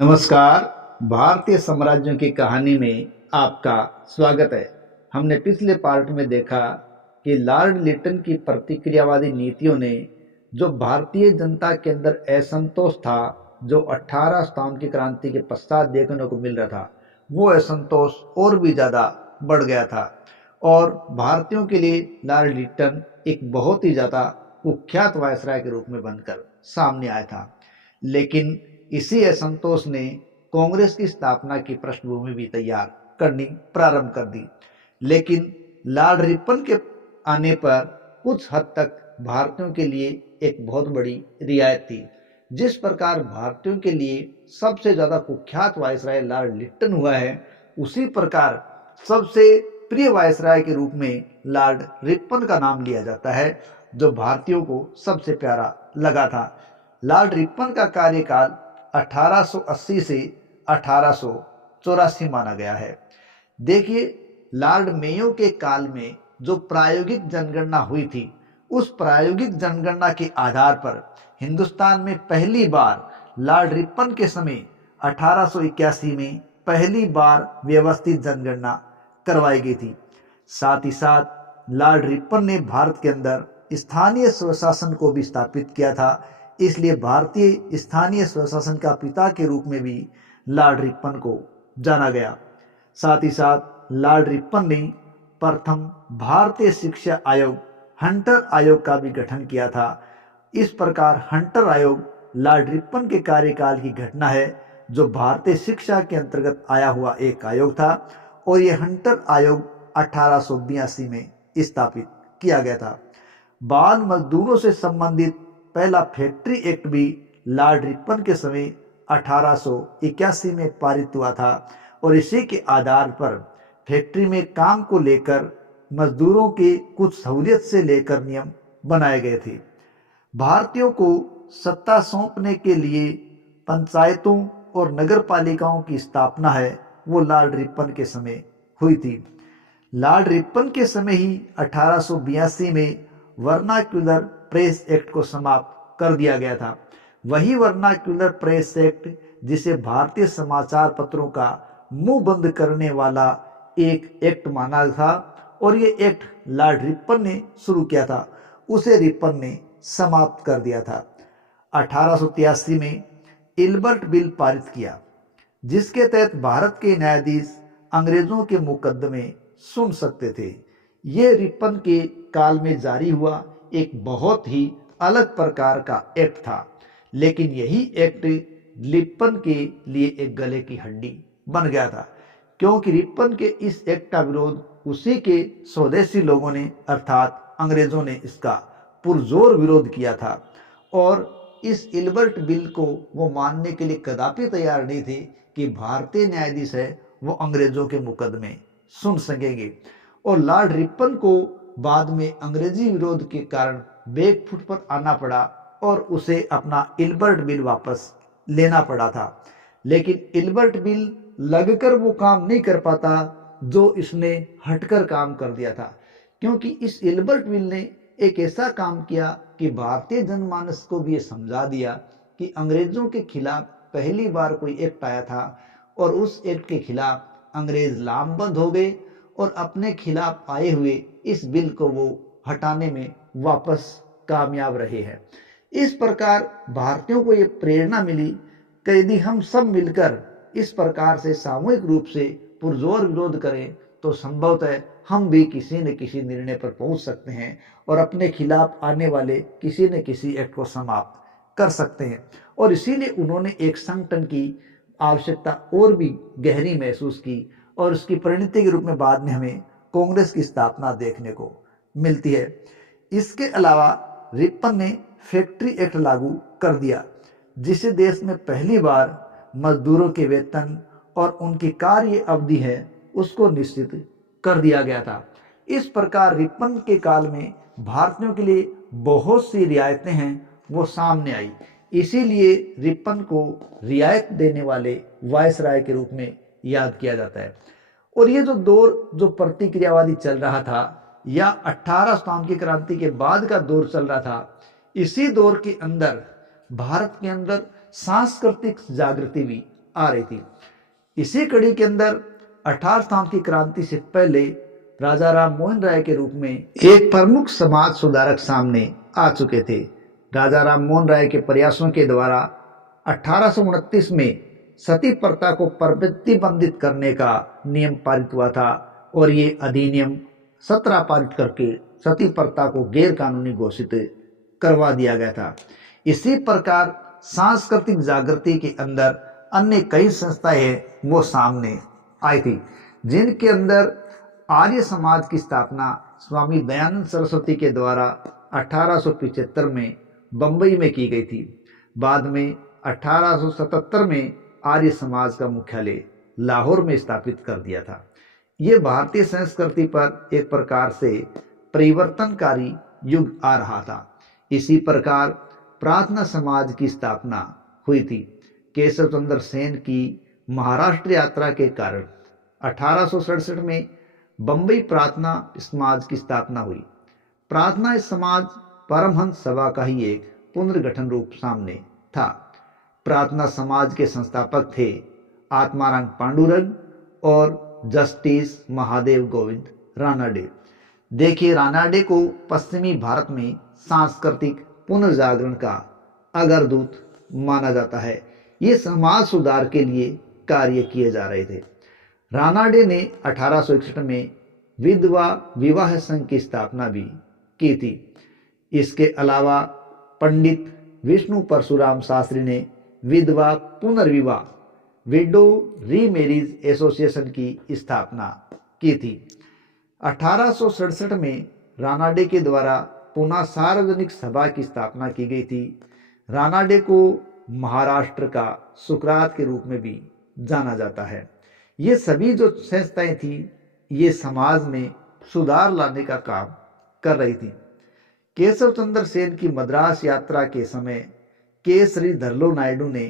नमस्कार। भारतीय साम्राज्यों की कहानी में आपका स्वागत है। हमने पिछले पार्ट में देखा कि लॉर्ड लिटन की प्रतिक्रियावादी नीतियों ने जो भारतीय जनता के अंदर असंतोष था, जो 18 की क्रांति के पश्चात देखने को मिल रहा था, वो असंतोष और भी ज़्यादा बढ़ गया था और भारतीयों के लिए लॉर्ड लिटन एक बहुत ही ज़्यादा कुख्यात वायसराय के रूप में बनकर सामने आया था। लेकिन इसी असंतोष ने कांग्रेस की स्थापना की पृष्ठभूमि भी तैयार करनी प्रारंभ कर दी। लेकिन लॉर्ड रिपन के आने पर कुछ हद तक भारतीयों के लिए एक बहुत बड़ी रियायत थी। जिस प्रकार भारतीयों के लिए सबसे ज्यादा कुख्यात वायसराय लॉर्ड लिटन हुआ है, उसी प्रकार सबसे प्रिय वायसराय के रूप में लॉर्ड रिपन का नाम लिया जाता है, जो भारतीयों को सबसे प्यारा लगा था। लॉर्ड रिपन का कार्यकाल 1880 से 1884 माना गया है। देखिए, लॉर्ड मेयो के काल में जो प्रायोगिक जनगणना हुई थी, उस प्रायोगिक जनगणना के आधार पर हिंदुस्तान में पहली बार लॉर्ड रिपन के समय 1881 में पहली बार व्यवस्थित जनगणना करवाई गई थी। साथ ही साथ लॉर्ड रिपन ने भारत के अंदर स्थानीय स्वशासन को भी स्थापित किया था, इसलिए भारतीय स्थानीय स्वशासन का पिता के रूप में भी लॉर्ड रिपन को जाना गया। साथ ही साथ लॉर्ड रिपन ने प्रथम भारतीय शिक्षा आयोग हंटर आयोग का भी गठन किया था। इस प्रकार हंटर आयोग लॉर्ड रिपन के कार्यकाल की घटना है, जो भारतीय शिक्षा के अंतर्गत आया हुआ एक आयोग था और ये हंटर आयोग 1882 में स्थापित किया गया था। बाल मजदूरों से संबंधित पहला फैक्ट्री एक्ट भी लॉर्ड रिपन के समय 1881 में पारित हुआ था और इसी के आधार पर फैक्ट्री में काम को लेकर मजदूरों के कुछ सहूलियत से लेकर नियम बनाए गए थे। भारतीयों को सत्ता सौंपने के लिए पंचायतों और नगर पालिकाओं की स्थापना है, वो लॉर्ड रिपन के समय हुई थी। लॉर्ड रिपन के समय ही 1882 में वर्नाक्यूलर प्रेस एक्ट को समाप्त कर दिया गया था। वही वर्नाक्यूलर प्रेस एक्ट जिसे भारतीय समाचार पत्रों का मुंह बंद करने वाला एक एक्ट माना था और ये एक्ट लॉर्ड रिपन ने शुरू किया था, उसे रिपन ने समाप्त कर दिया था। 1883 में इल्बर्ट बिल पारित किया, जिसके तहत भारत के न्यायाधीश अंग्रेजों के मुकदमे सुन सकते थे। ये रिपन के काल में जारी हुआ एक बहुत ही अलग प्रकार का एक्ट था, लेकिन यही एक्ट रिपन के लिए एक गले की हड्डी बन गया था, क्योंकि रिपन के इस एक्ट का विरोध उसी के स्वदेशी लोगों ने अर्थात अंग्रेजों ने इसका पुरजोर विरोध किया था और इस इल्बर्ट बिल को वो मानने के लिए कदापि तैयार नहीं थे कि भारतीय न्यायाधीश है वो अंग्रेजों के मुकदमे सुन सकेंगे। और लॉर्ड रिपन को बाद में अंग्रेजी विरोध के कारण बैकफुट पर आना पड़ा और उसे अपना इल्बर्ट बिल वापस लेना पड़ा था। लेकिन इल्बर्ट बिल लगकर वो काम नहीं कर पाता जो इसने हटकर काम कर दिया था, क्योंकि इस इल्बर्ट बिल ने एक ऐसा काम किया कि भारतीय जनमानस को भी ये समझा दिया कि अंग्रेजों के खिलाफ पहली बार कोई एक्ट आया था और उस एक्ट के खिलाफ अंग्रेज लामबंद हो गए और अपने खिलाफ आए हुए इस बिल को वो हटाने में वापस कामयाब रहे हैं। इस प्रकार भारतीयों को ये प्रेरणा मिली कि यदि हम सब मिलकर इस प्रकार से सामूहिक रूप से पुरजोर विरोध करें तो संभवतः हम भी किसी न किसी निर्णय पर पहुंच सकते हैं और अपने खिलाफ आने वाले किसी न किसी एक्ट को समाप्त कर सकते हैं। और इसीलिए उन्होंने एक संगठन की आवश्यकता और भी गहरी महसूस की और उसकी परिणति के रूप में बाद में हमें कांग्रेस की स्थापना देखने को मिलती है। इसके अलावा रिपन ने फैक्ट्री एक्ट लागू कर दिया, जिसे देश में पहली बार मजदूरों के वेतन और उनकी कार्य अवधि है उसको निश्चित कर दिया गया था। इस प्रकार रिपन के काल में भारतीयों के लिए बहुत सी रियायतें हैं वो सामने आई, इसीलिए रिपन को रियायत देने वाले वायसराय के रूप में याद किया जाता है। और ये जो दौर जो प्रतिक्रियावादी चल रहा था या 18 की क्रांति के बाद का दौर चल रहा था, इसी दौर के अंदर भारत के अंदर सांस्कृतिक जागृति भी आ रही थी। इसी कड़ी के अंदर 18 साल की क्रांति से पहले राजा राम मोहन राय के रूप में एक प्रमुख समाज सुधारक सामने आ चुके थे। राजा राम मोहन राय के प्रयासों के द्वारा 1829 में सती प्रथा को प्रतिबंधित करने का नियम पारित हुआ था और ये अधिनियम 17 पारित करके सती प्रथा को गैर कानूनी घोषित करवा दिया गया था। इसी प्रकार सांस्कृतिक जागृति के अंदर अन्य कई संस्थाएं वो सामने आई थी, जिनके अंदर आर्य समाज की स्थापना स्वामी दयानंद सरस्वती के द्वारा 1875 में बंबई में की गई थी। बाद में 1877 में आर्य समाज का मुख्यालय लाहौर में स्थापित कर दिया था। ये भारतीय संस्कृति पर एक प्रकार से परिवर्तनकारी युग आ रहा था। इसी प्रकार प्रार्थना समाज की स्थापना हुई थी। केशव चंद्र सेन की महाराष्ट्र यात्रा के कारण 1867 में बंबई प्रार्थना समाज की स्थापना हुई। प्रार्थना समाज परमहंस सभा का ही एक पुनर्गठन रूप सामने था। प्रार्थना समाज के संस्थापक थे आत्माराम पांडुरंग और जस्टिस महादेव गोविंद रानाडे। देखिए, रानाडे को पश्चिमी भारत में सांस्कृतिक पुनर्जागरण का अग्रदूत माना जाता है। ये समाज सुधार के लिए कार्य किए जा रहे थे। रानाडे ने 1861 में विधवा विवाह संघ की स्थापना भी की थी। इसके अलावा पंडित विष्णु परशुराम शास्त्री ने विधवा पुनर्विवाह विडो रीमैरिज एसोसिएशन की स्थापना की थी। 1867 में रानाडे के द्वारा पुनः सार्वजनिक सभा की स्थापना की गई थी। रानाडे को महाराष्ट्र का सुकरात के रूप में भी जाना जाता है। ये सभी जो संस्थाएं थी, ये समाज में सुधार लाने का काम कर रही थी। केशव चंद्र सेन की मद्रास यात्रा के समय केसरी धरलो नायडू ने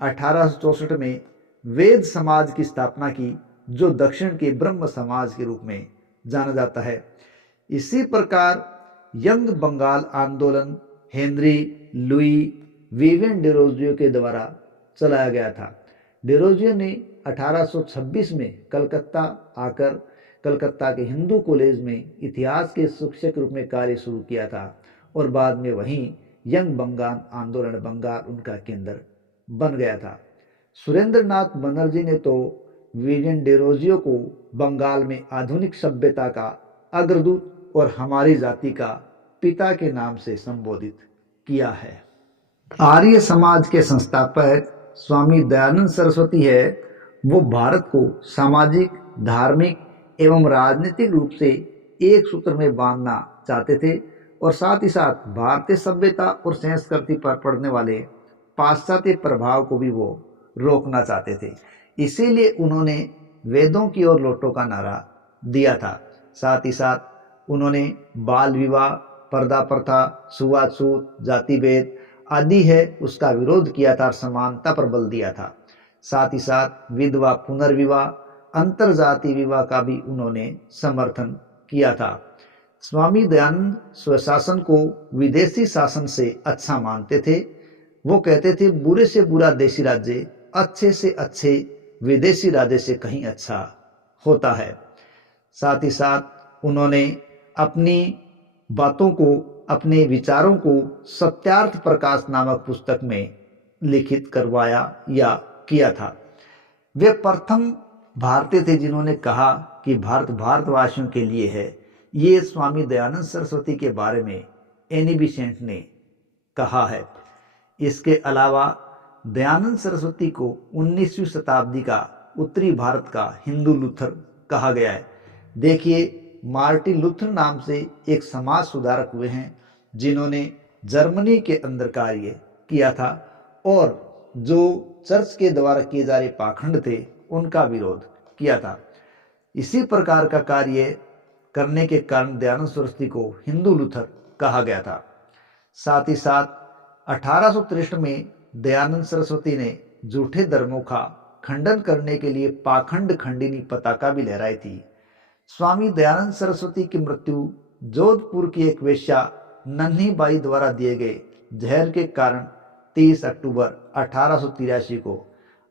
1864 में वेद समाज की स्थापना की, जो दक्षिण के ब्रह्म समाज के रूप में जाना जाता है। इसी प्रकार यंग बंगाल आंदोलन हेनरी लुई विवियन डेरोजियो के द्वारा चलाया गया था। डेरोजियो ने 1826 में कलकत्ता आकर कलकत्ता के हिंदू कॉलेज में इतिहास के शिक्षक के रूप में कार्य शुरू किया था और बाद में वहीं यंग बंगाल आंदोलन बंगाल उनका केंद्र बन गया था। सुरेंद्र नाथ बनर्जी ने तो विवियन डेरोजियो को बंगाल में आधुनिक सभ्यता का अग्रदूत और हमारी जाति का पिता के नाम से संबोधित किया है। आर्य समाज के संस्थापक स्वामी दयानंद सरस्वती है। वो भारत को सामाजिक, धार्मिक एवं राजनीतिक रूप से एक सूत्र में बांधना चाहते थे और साथ ही साथ भारतीय सभ्यता और संस्कृति पर पड़ने वाले पाश्चात्य प्रभाव को भी वो रोकना चाहते थे। इसीलिए उन्होंने वेदों की ओर लौटो का नारा दिया था। साथ ही साथ उन्होंने बाल विवाह, पर्दा प्रथा, छुआछूत, जाति भेद आदि है उसका विरोध किया था और समानता पर बल दिया था। साथ ही साथ विधवा पुनर्विवाह, अंतरजातीय विवाह का भी उन्होंने समर्थन किया था। स्वामी दयानंद स्वशासन को विदेशी शासन से अच्छा मानते थे। वो कहते थे बुरे से बुरा देशी राज्य अच्छे से अच्छे विदेशी राज्य से कहीं अच्छा होता है। साथ ही साथ उन्होंने अपनी बातों को, अपने विचारों को सत्यार्थ प्रकाश नामक पुस्तक में लिखित करवाया या किया था। वे प्रथम भारतीय थे जिन्होंने कहा कि भारत भारतवासियों के लिए है। ये स्वामी दयानंद सरस्वती के बारे में एनी बेसेंट ने कहा है। इसके अलावा दयानंद सरस्वती को 19वीं शताब्दी का उत्तरी भारत का हिंदू लूथर कहा गया है। देखिए, मार्टिन लूथर नाम से एक समाज सुधारक हुए हैं जिन्होंने जर्मनी के अंदर कार्य किया था और जो चर्च के द्वारा किए जा रहे पाखंड थे उनका विरोध किया था। इसी प्रकार का कार्य करने के कारण दयानंद सरस्वती को हिंदू लूथर कहा गया था। साथ ही साथ 1863 में दयानंद सरस्वती ने झूठे धर्मों का खंडन करने के लिए पाखंड खंडिनी पताका भी लहराई थी। स्वामी दयानंद सरस्वती की मृत्यु जोधपुर की एक वेश्या नन्ही बाई द्वारा दिए गए जहर के कारण 30 अक्टूबर 1883 को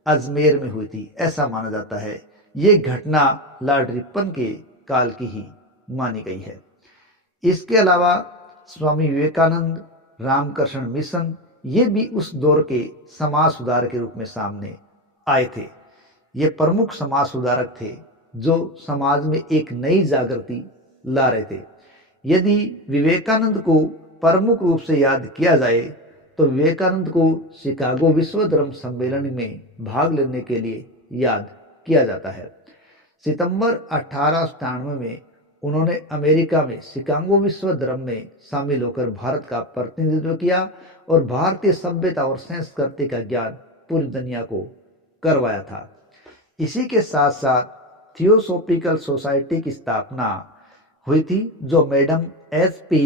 अजमेर में हुई थी, ऐसा माना जाता है। ये घटना लॉर्ड रिपन के काल की ही मानी गई है। इसके अलावा स्वामी विवेकानंद, रामकृष्ण मिशन, ये भी उस दौर के समाज सुधार के रूप में सामने आए थे। ये प्रमुख समाज सुधारक थे जो समाज में एक नई जागृति ला रहे थे। यदि विवेकानंद को प्रमुख रूप से याद किया जाए तो विवेकानंद को शिकागो विश्व धर्म सम्मेलन में भाग लेने के लिए याद किया जाता है। सितंबर 1897 में उन्होंने अमेरिका में शिकागो विश्व धर्म में शामिल होकर भारत का प्रतिनिधित्व किया और भारतीय सभ्यता और संस्कृति का ज्ञान पूरी दुनिया को करवाया था। इसी के साथ साथ थियोसॉफिकल सोसाइटी की स्थापना हुई थी, जो मैडम HP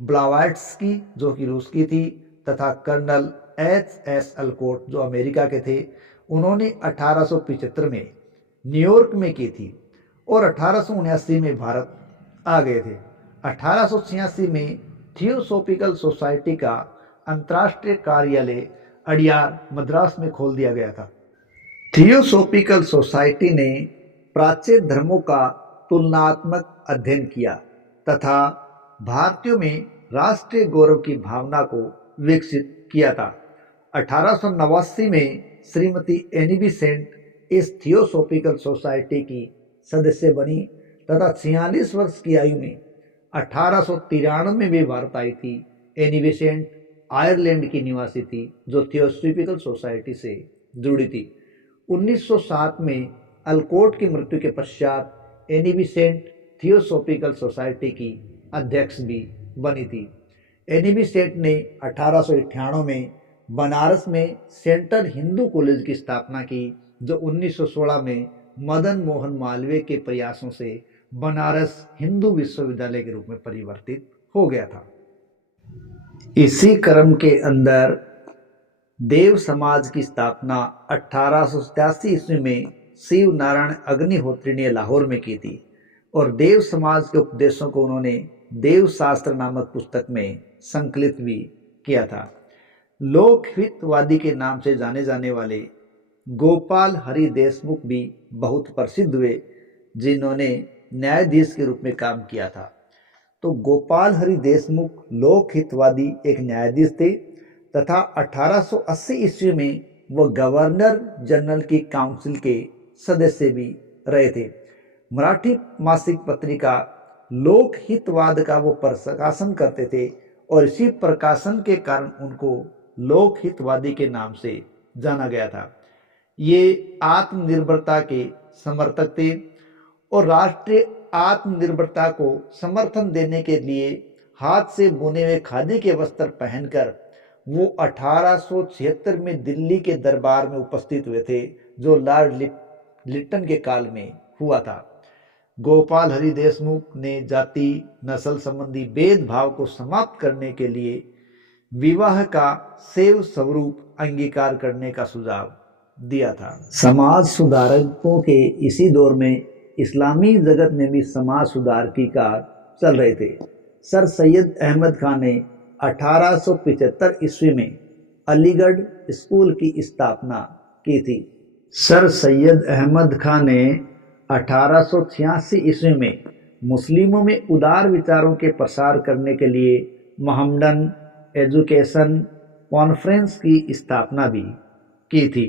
ब्लावाट्स्की जो कि रूस की थी तथा कर्नल HS अलकोट जो अमेरिका के थे, उन्होंने 1875 में न्यूयॉर्क में की थी और 1879 में भारत आ गए थे। 1886 में थियोसॉफिकल सोसाइटी का अंतर्राष्ट्रीय कार्यालय अडियार मद्रास में खोल दिया गया था। थियोसॉफिकल सोसाइटी ने प्राचीन धर्मों का तुलनात्मक अध्ययन किया तथा भारतीयों में राष्ट्रीय गौरव की भावना को विकसित किया था। 1889 में श्रीमती एनी बेसेंट इस थियोसॉफिकल सोसाइटी की सदस्य बनी तथा 46 वर्ष की आयु में 1893 में भारत आई थी। एनी बेसेंट आयरलैंड की निवासी थी जो थियोसॉफिकल सोसाइटी से जुड़ी थी। 1907 में अलकोट की मृत्यु के पश्चात एनी बेसेंट थियोसॉफिकल सोसाइटी की अध्यक्ष भी बनी थी। एनी बेसेंट ने 1898 में बनारस में सेंट्रल हिंदू कॉलेज की स्थापना की, जो 1916 में मदन मोहन मालवीय के प्रयासों से बनारस हिंदू विश्वविद्यालय के रूप में परिवर्तित हो गया था। इसी क्रम के अंदर देव समाज की स्थापना 1887 ईस्वी में शिव नारायण अग्निहोत्री ने लाहौर में की थी और देव समाज के उपदेशों को उन्होंने देव शास्त्र नामक पुस्तक में संकलित भी किया था। लोकहितवादी के नाम से जाने जाने वाले गोपाल हरि देशमुख भी बहुत प्रसिद्ध हुए, जिन्होंने न्यायाधीश के रूप में काम किया था। तो गोपाल हरि देशमुख लोकहितवादी एक न्यायाधीश थे तथा 1880 ईस्वी में वह गवर्नर जनरल की काउंसिल के सदस्य भी रहे थे। मराठी मासिक पत्रिका लोकहितवाद का वो प्रकाशन करते थे और इसी प्रकाशन के कारण उनको लोकहितवादी के नाम से जाना गया था। ये आत्मनिर्भरता के समर्थक थे और राष्ट्रीय आत्मनिर्भरता को समर्थन देने के लिए हाथ से बुने हुए खादी के वस्त्र पहनकर वो 1876 में दिल्ली के दरबार में उपस्थित हुए थे, जो लॉर्ड लिटन के काल में हुआ था। गोपाल हरि देशमुख ने जाति नस्ल संबंधी भेदभाव को समाप्त करने के लिए विवाह का सेव स्वरूप अंगीकार करने का सुझाव दिया था। समाज सुधारकों के इसी दौर में इस्लामी जगत में भी समाज सुधार की कार चल रहे थे। सर सैयद अहमद खान ने 1875 ईस्वी में अलीगढ़ स्कूल की स्थापना की थी। सर सैयद अहमद खान ने 1886 ईस्वी में मुस्लिमों में उदार विचारों के प्रसार करने के लिए मोहम्मडन एजुकेशन कॉन्फ्रेंस की स्थापना भी की थी।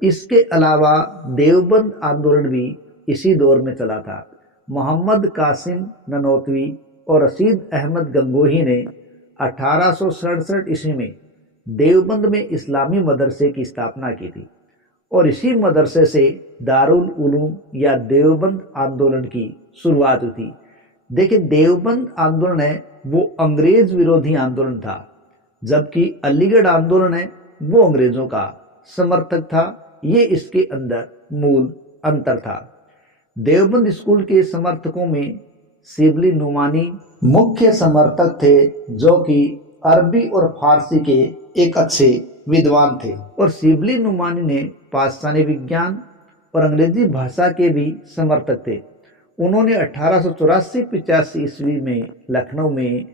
इसके अलावा देवबंद आंदोलन भी इसी दौर में चला था। मोहम्मद कासिम ननौतवी और रशीद अहमद गंगोही ने 1867 ईस्वी में देवबंद में इस्लामी मदरसे की स्थापना की थी और इसी मदरसे से दारुल उलूम या देवबंद आंदोलन की शुरुआत हुई थी। देखिए, देवबंद आंदोलन है वो अंग्रेज विरोधी आंदोलन था, जबकि अलीगढ़ आंदोलन है वो अंग्रेजों का समर्थक था। ये इसके अंदर मूल अंतर था। देवबंद स्कूल के समर्थकों में शिबली नुमानी मुख्य समर्थक थे, जो कि अरबी और फारसी के एक अच्छे विद्वान थे और शिबली नुमानी ने पाषाणी विज्ञान और अंग्रेजी भाषा के भी समर्थक थे। उन्होंने 1884-85 ईस्वी में लखनऊ में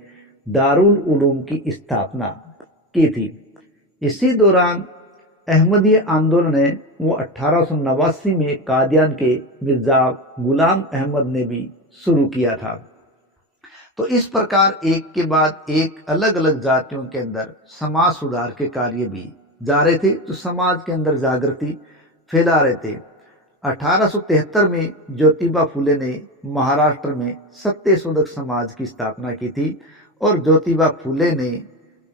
दारुल उलूम की स्थापना की थी। इसी दौरान अहमदिया आंदोलन ने वो 1889 में कादियान के मिर्ज़ा गुलाम अहमद ने भी शुरू किया था। तो इस प्रकार एक के बाद एक अलग अलग जातियों के अंदर समाज सुधार के कार्य भी जा रहे थे, जो समाज के अंदर जागृति फैला रहे थे। 1873 में ज्योतिबा फुले ने महाराष्ट्र में सत्यशोधक समाज की स्थापना की थी और ज्योतिबा फुले ने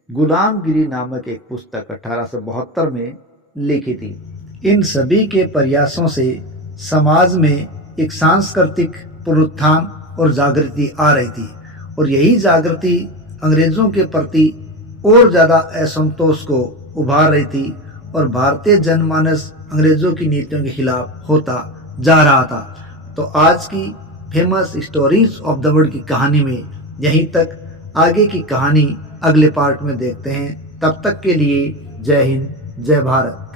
गुलामगिरी नामक एक पुस्तक 1872 में लिखी थी। इन सभी के प्रयासों से समाज में एक सांस्कृतिक पुनरुत्थान और जागृति आ रही थी और यही जागृति अंग्रेज़ों के प्रति और ज़्यादा असंतोष को उभार रही थी और भारतीय जनमानस अंग्रेज़ों की नीतियों के खिलाफ होता जा रहा था। तो आज की famous stories of the world की कहानी में यहीं तक, आगे की कहानी अगले पार्ट में देखते हैं। तब तक के लिए जय हिंद, जय भारत।